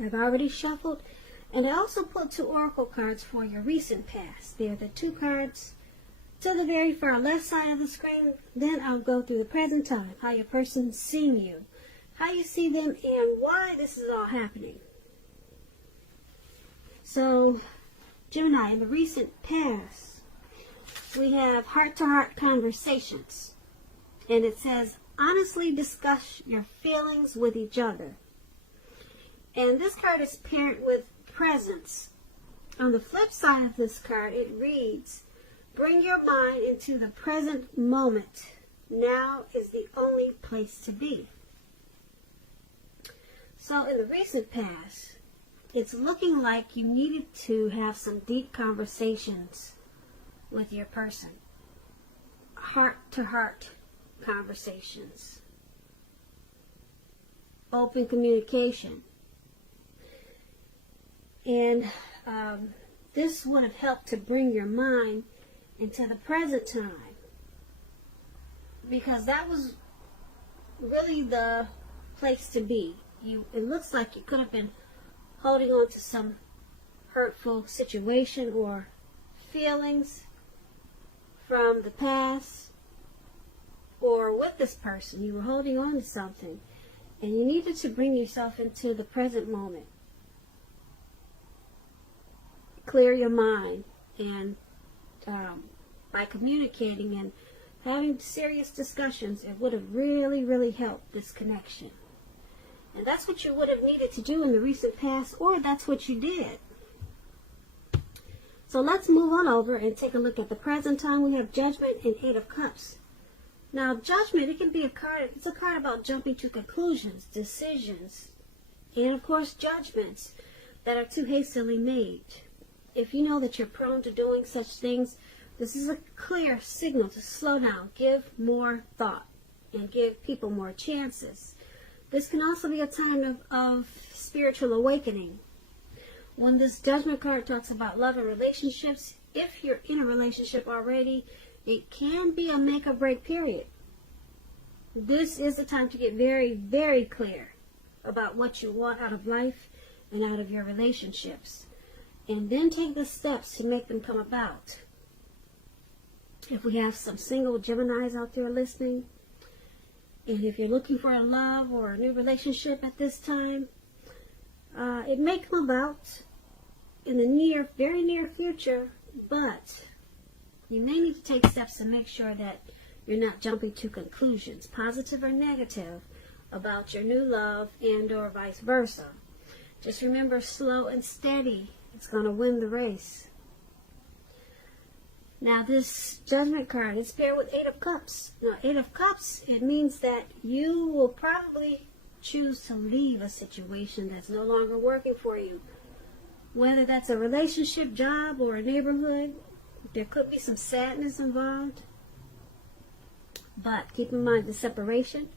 I've already shuffled, and I also put 2 oracle cards for your recent past. They're the 2 cards to the very far left side of the screen. Then I'll go through the present time, how your person's seeing you, how you see them, and why this is all happening. So, Gemini, in the recent past, we have heart-to-heart conversations. And it says, honestly discuss your feelings with each other. And this card is paired with presence. On the flip side of this card, it reads, bring your mind into the present moment. Now is the only place to be. So in the recent past, it's looking like you needed to have some deep conversations with your person. Heart-to-heart conversations. Open communication. And this would have helped to bring your mind into the present time, because that was really the place to be. It looks like you could have been holding on to some hurtful situation or feelings from the past, or with this person you were holding on to something, and you needed to bring yourself into the present moment. Clear your mind, and by communicating and having serious discussions, it would have really, really helped this connection. And that's what you would have needed to do in the recent past, or that's what you did. So let's move on over and take a look at the present time. We have Judgment and 8 of Cups. Now, Judgment, it can be a card, it's a card about jumping to conclusions, decisions, and of course, judgments that are too hastily made. If you know that you're prone to doing such things, this is a clear signal to slow down, give more thought, and give people more chances. This can also be a time of spiritual awakening. When this Judgment card talks about love and relationships, if you're in a relationship already, it can be a make or break period. This is the time to get very, very clear about what you want out of life and out of your relationships, and then take the steps to make them come about. If we have some single Geminis out there listening, and if you're looking for a love or a new relationship at this time, it may come about in the very near future, but you may need to take steps to make sure that you're not jumping to conclusions, positive or negative, about your new love and or vice versa. Just remember, slow and steady is going to win the race. Now, this Judgment card is paired with 8 of Cups. Now, 8 of Cups, it means that you will probably choose to leave a situation that's no longer working for you. Whether that's a relationship, job, or a neighborhood, there could be some sadness involved. But keep in mind the separation,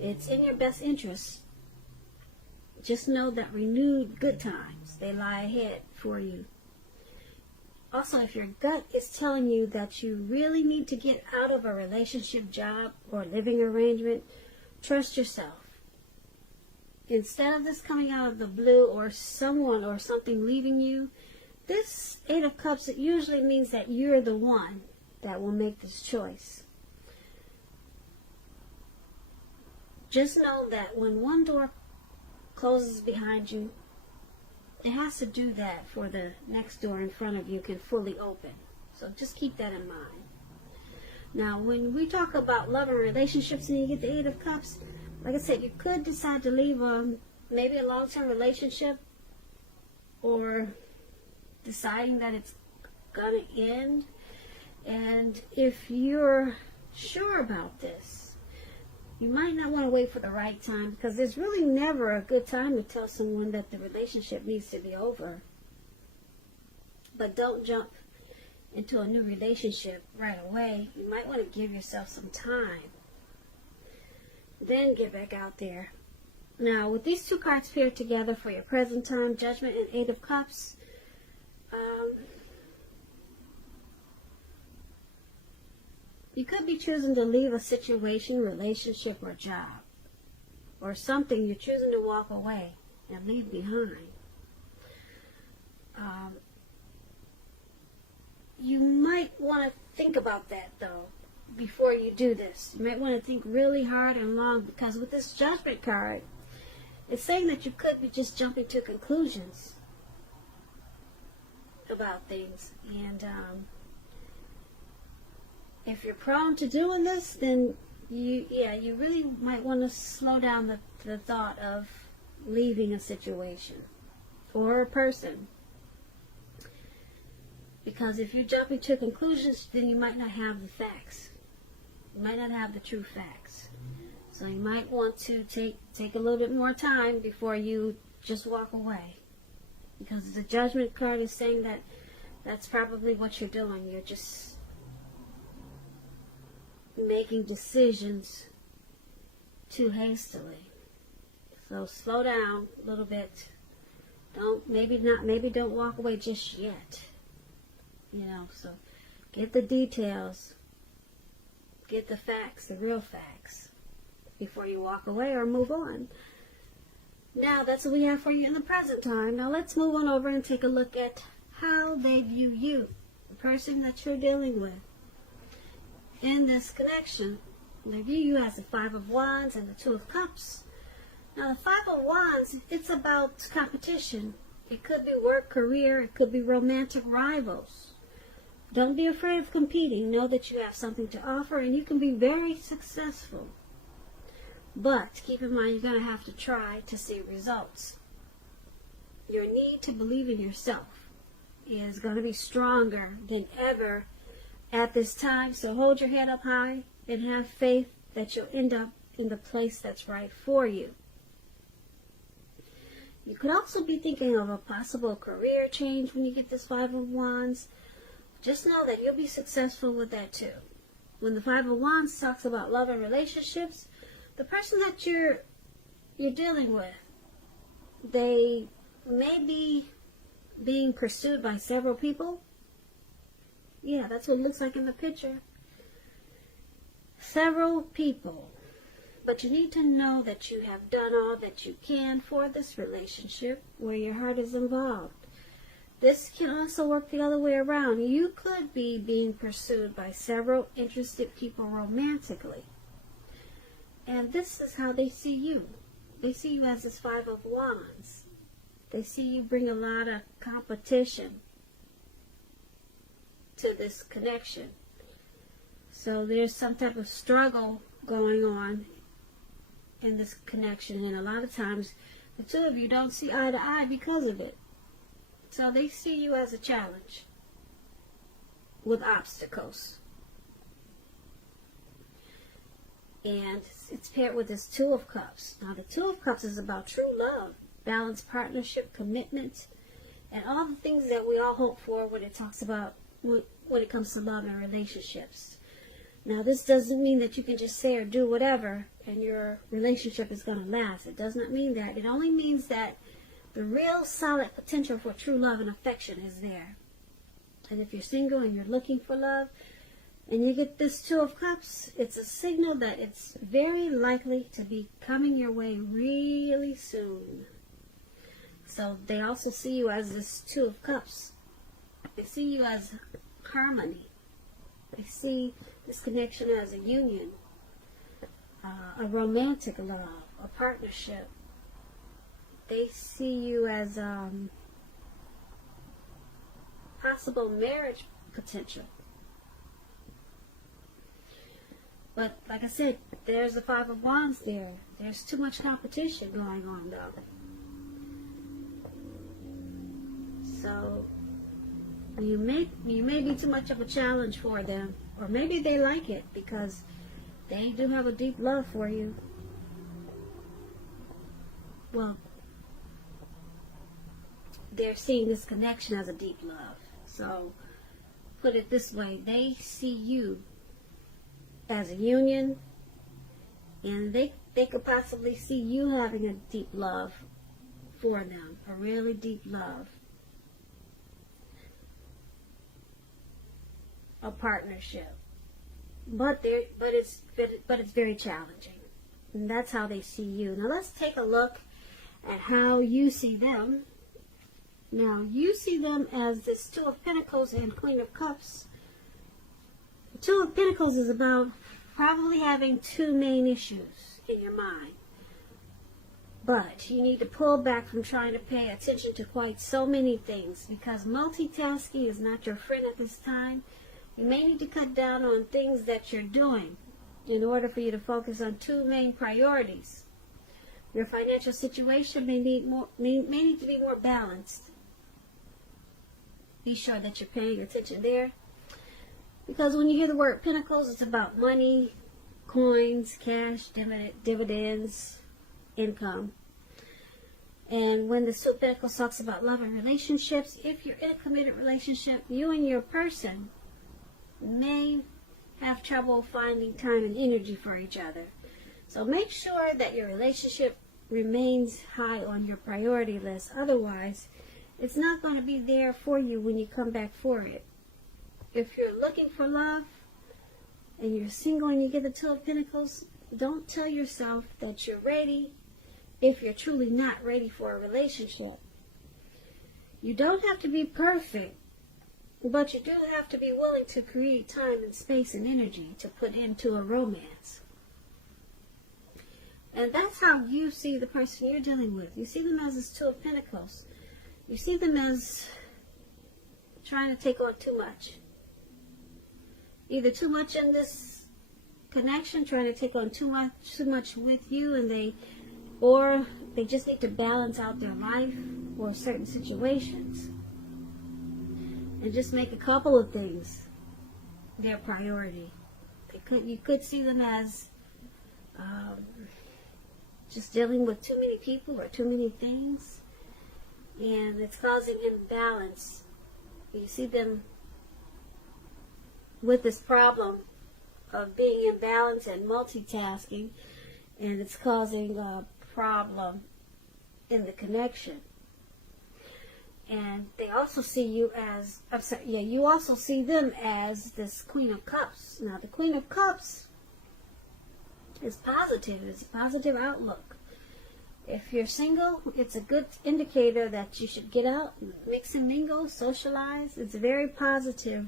it's in your best interest. Just know that renewed good times, they lie ahead for you. Also, if your gut is telling you that you really need to get out of a relationship, job, or living arrangement, trust yourself. Instead of this coming out of the blue or someone or something leaving you, this 8 of Cups, it usually means that you're the one that will make this choice. Just know that when one door closes behind you, it has to do that for the next door in front of you can fully open. So just keep that in mind. Now, when we talk about love and relationships and you get the 8 of Cups, like I said, you could decide to leave maybe a long-term relationship, or deciding that it's going to end. And if you're sure about this, you might not want to wait for the right time, because there's really never a good time to tell someone that the relationship needs to be over. But don't jump into a new relationship right away. You might want to give yourself some time, then get back out there. Now, with these 2 cards paired together for your present time, Judgment and 8 of Cups, you could be choosing to leave a situation, relationship, or job, or something. You're choosing to walk away and leave behind. You might want to think about that, though, before you do this. You might want to think really hard and long, because with this Judgment card, it's saying that you could be just jumping to conclusions about things. And if you're prone to doing this, then you really might want to slow down the thought of leaving a situation or a person. Because if you're jumping to conclusions, then you might not have the facts. You might not have the true facts. So you might want to take a little bit more time before you just walk away. Because the Judgment card is saying that that's probably what you're doing. You're just making decisions too hastily. So slow down a little bit. Maybe don't walk away just yet. So get the details, get the facts, the real facts, before you walk away or move on. Now, that's what we have for you in the present time. Now, let's move on over and take a look at how they view you, the person that you're dealing with. In this connection, they view you as the Five of Wands and the Two of Cups. Now, the Five of Wands, it's about competition. It could be work, career, it could be romantic rivals. Don't be afraid of competing. Know that you have something to offer and you can be very successful. But keep in mind, you're going to have to try to see results. Your need to believe in yourself is going to be stronger than ever at this time. So hold your head up high and have faith that you'll end up in the place that's right for you. You could also be thinking of a possible career change when you get this Five of Wands. Just know that you'll be successful with that too. When the Five of Wands talks about love and relationships, the person that you're dealing with, they may be being pursued by several people. Yeah, that's what it looks like in the picture. Several people. But you need to know that you have done all that you can for this relationship where your heart is involved. This can also work the other way around. You could be being pursued by several interested people romantically. And this is how they see you. They see you as this Five of Wands. They see you bring a lot of competition to this connection. So there's some type of struggle going on in this connection. And a lot of times, the two of you don't see eye to eye because of it. So they see you as a challenge with obstacles. And it's paired with this Two of Cups. Now, the Two of Cups is about true love, balanced partnership, commitment, and all the things that we all hope for when it talks about, when it comes to love and relationships. Now, this doesn't mean that you can just say or do whatever and your relationship is going to last. It does not mean that. It only means that the real solid potential for true love and affection is there. And if you're single and you're looking for love, and you get this Two of Cups, it's a signal that it's very likely to be coming your way really soon. So they also see you as this Two of Cups. They see you as harmony. They see this connection as a union, a romantic love, a partnership. They see you as possible marriage potential. But like I said, there's the Five of Wands there. There's too much competition going on though. So you may be too much of a challenge for them. Or maybe they like it because they do have a deep love for you. Well, they're seeing this connection as a deep love. So put it this way, they see you as a union, and they could possibly see you having a deep love for them, a really deep love, a partnership. But it's very challenging, and that's how they see you. Now let's take a look at how you see them. Now, you see them as this Two of Pentacles and Queen of Cups. The Two of Pentacles is about probably having two main issues in your mind. But you need to pull back from trying to pay attention to quite so many things, because multitasking is not your friend at this time. You may need to cut down on things that you're doing in order for you to focus on two main priorities. Your financial situation may need to be more balanced. Be sure that you're paying attention there. Because when you hear the word Pentacles, it's about money, coins, cash, dividends, income. And when the Two of Pentacles talks about love and relationships, if you're in a committed relationship, you and your person may have trouble finding time and energy for each other. So make sure that your relationship remains high on your priority list. Otherwise, it's not going to be there for you when you come back for it. If you're looking for love and you're single and you get the Two of Pentacles, don't tell yourself that you're ready if you're truly not ready for a relationship. You don't have to be perfect, but you do have to be willing to create time and space and energy to put into a romance. And that's how you see the person you're dealing with. You see them as this Two of Pentacles. You see them as trying to take on too much. Either too much in this connection, trying to take on too much with you, and or they just need to balance out their life or certain situations and just make a couple of things their priority. You could see them as just dealing with too many people or too many things, and it's causing imbalance. You see them with this problem of being imbalanced and multitasking, and it's causing a problem in the connection. And they also see you as, you also see them as this Queen of Cups. Now, the Queen of Cups is positive. It's a positive outlook. If you're single, it's a good indicator that you should get out, mix and mingle, socialize. It's very positive.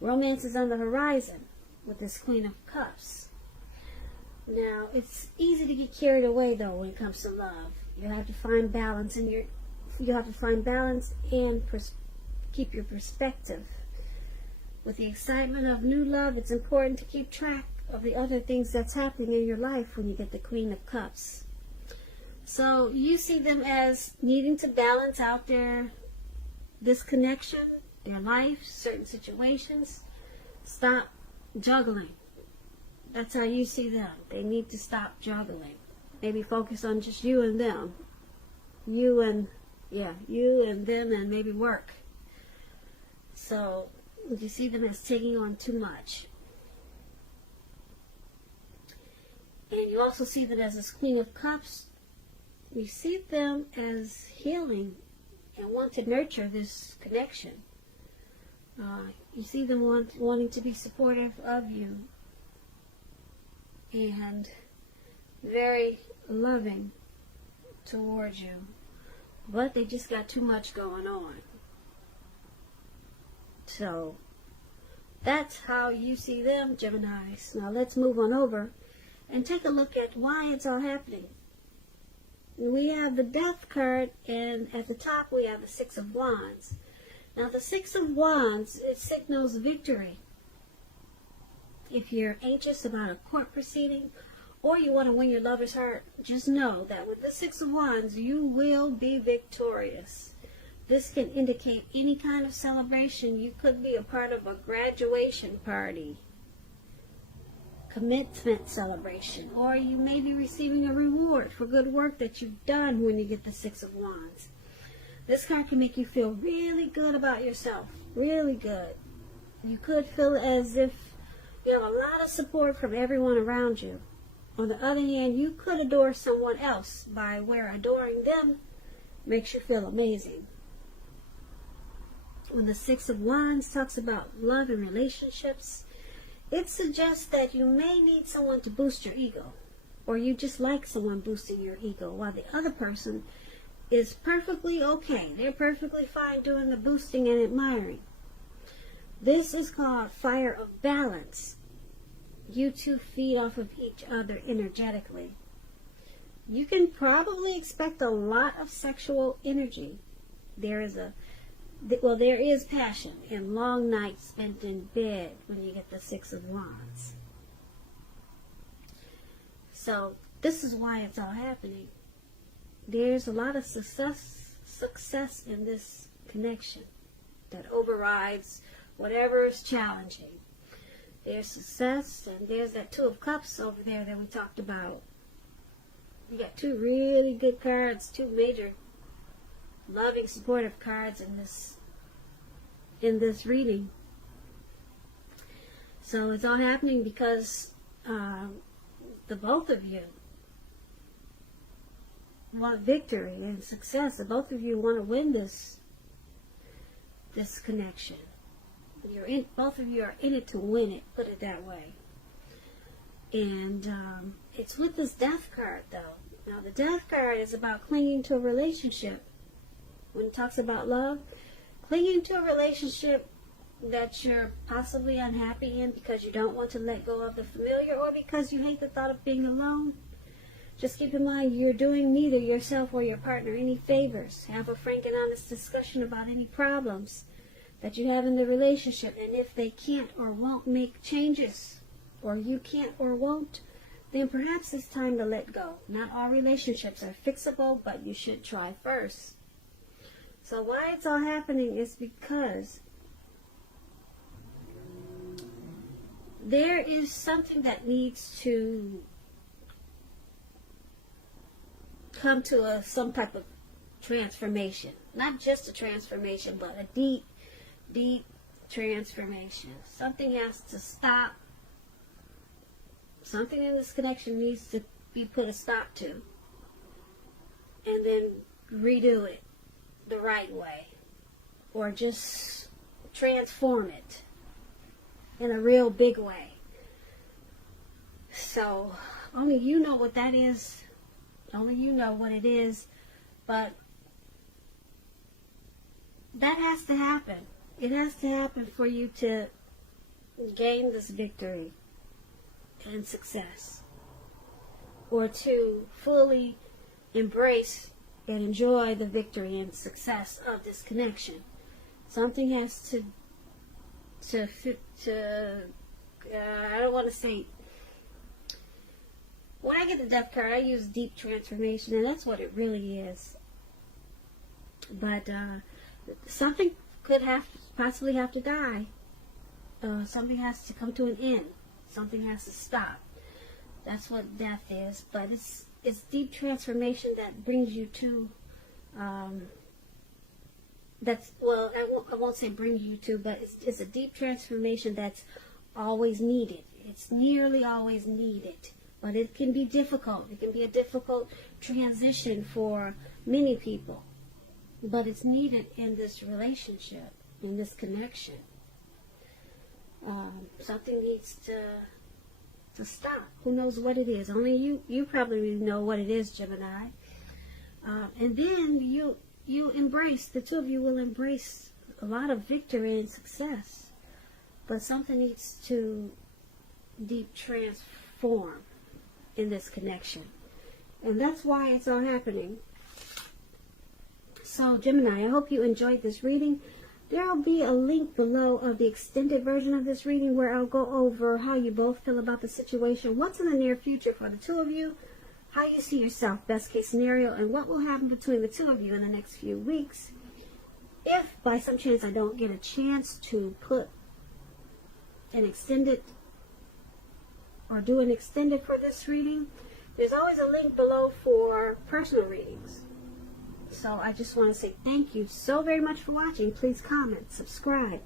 Romance is on the horizon with this Queen of Cups. Now, it's easy to get carried away, though, when it comes to love. You have to find balance and keep your perspective. With the excitement of new love, it's important to keep track of the other things that's happening in your life when you get the Queen of Cups. So you see them as needing to balance out this connection, their life, certain situations. Stop juggling. That's how you see them. They need to stop juggling. Maybe focus on just you and them. You and them, and maybe work. So you see them as taking on too much. And you also see them as this Queen of Cups. You see them as healing and want to nurture this connection. You see them wanting to be supportive of you and very loving towards you. But they just got too much going on. So that's how you see them, Geminis. Now let's move on over and take a look at why it's all happening. We have the Death card, and at the top we have the Six of Wands. Now the Six of Wands, it signals victory. If you're anxious about a court proceeding, or you want to win your lover's heart, just know that with the Six of Wands, you will be victorious. This can indicate any kind of celebration. You could be a part of a graduation party, commencement celebration, or you may be receiving a reward for good work that you've done when you get the Six of Wands. This card can make you feel really good about yourself, really good. You could feel as if you have a lot of support from everyone around you. On the other hand, you could adore someone else by where adoring them makes you feel amazing. When the Six of Wands talks about love and relationships, it suggests that you may need someone to boost your ego. or you just like someone boosting your ego, while the other person is perfectly okay. They're perfectly fine doing the boosting and admiring. This is called fire of balance. You two feed off of each other energetically. You can probably expect a lot of sexual energy. There is passion and long nights spent in bed when you get the Six of Wands. So this is why it's all happening. There's a lot of success in this connection that overrides whatever is challenging. There's success, and there's that Two of Cups over there that we talked about. You got two really good cards, two major loving, supportive cards in this reading. So it's all happening because the both of you want victory and success. The both of you want to win this connection. Both of you are in it to win it, put it that way. And it's with this Death card, though. Now, the Death card is about clinging to a relationship. When it talks about love, clinging to a relationship that you're possibly unhappy in because you don't want to let go of the familiar, or because you hate the thought of being alone. Just keep in mind, you're doing neither yourself or your partner any favors. Have a frank and honest discussion about any problems that you have in the relationship, and if they can't or won't make changes, or you can't or won't, then perhaps it's time to let go. Not all relationships are fixable, but you should try first. So why it's all happening is because there is something that needs to come to some type of transformation. Not just a transformation, but a deep transformation. Something has to stop. Something in this connection needs to be put a stop to, and then redo it the right way, or just transform it in a real big way. So only you know what that is. Only you know what it is. But that has to happen. It has to happen for you to gain this victory and success, or to fully embrace and enjoy the victory and success of this connection. Something has to I don't want to say, when I get the Death card, I use deep transformation, and that's what it really is. But something could possibly have to die. Something has to come to an end. Something has to stop. That's what death is. But it's deep transformation that brings you to I won't say brings you to, but it's a deep transformation that's always needed. It's nearly always needed. But it can be difficult. It can be a difficult transition for many people. But it's needed in this relationship, in this connection. Something needs to stop. Who knows what it is? Only you probably know what it is, Gemini. And then you embrace, the two of you will embrace a lot of victory and success. But something needs to deep transform in this connection. And that's why it's all happening. So, Gemini, I hope you enjoyed this reading. There will be a link below of the extended version of this reading where I'll go over how you both feel about the situation, what's in the near future for the two of you, how you see yourself, best case scenario, and what will happen between the two of you in the next few weeks. If by some chance I don't get a chance to put an extended or do an extended for this reading, there's always a link below for personal readings. So I just want to say thank you so very much for watching. Please comment, subscribe,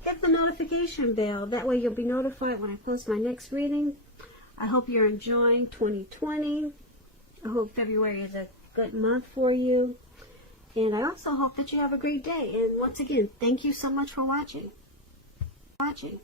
hit the notification bell. That way you'll be notified when I post my next reading. I hope you're enjoying 2020. I hope February is a good month for you. And I also hope that you have a great day. And once again, thank you so much for watching. Watching.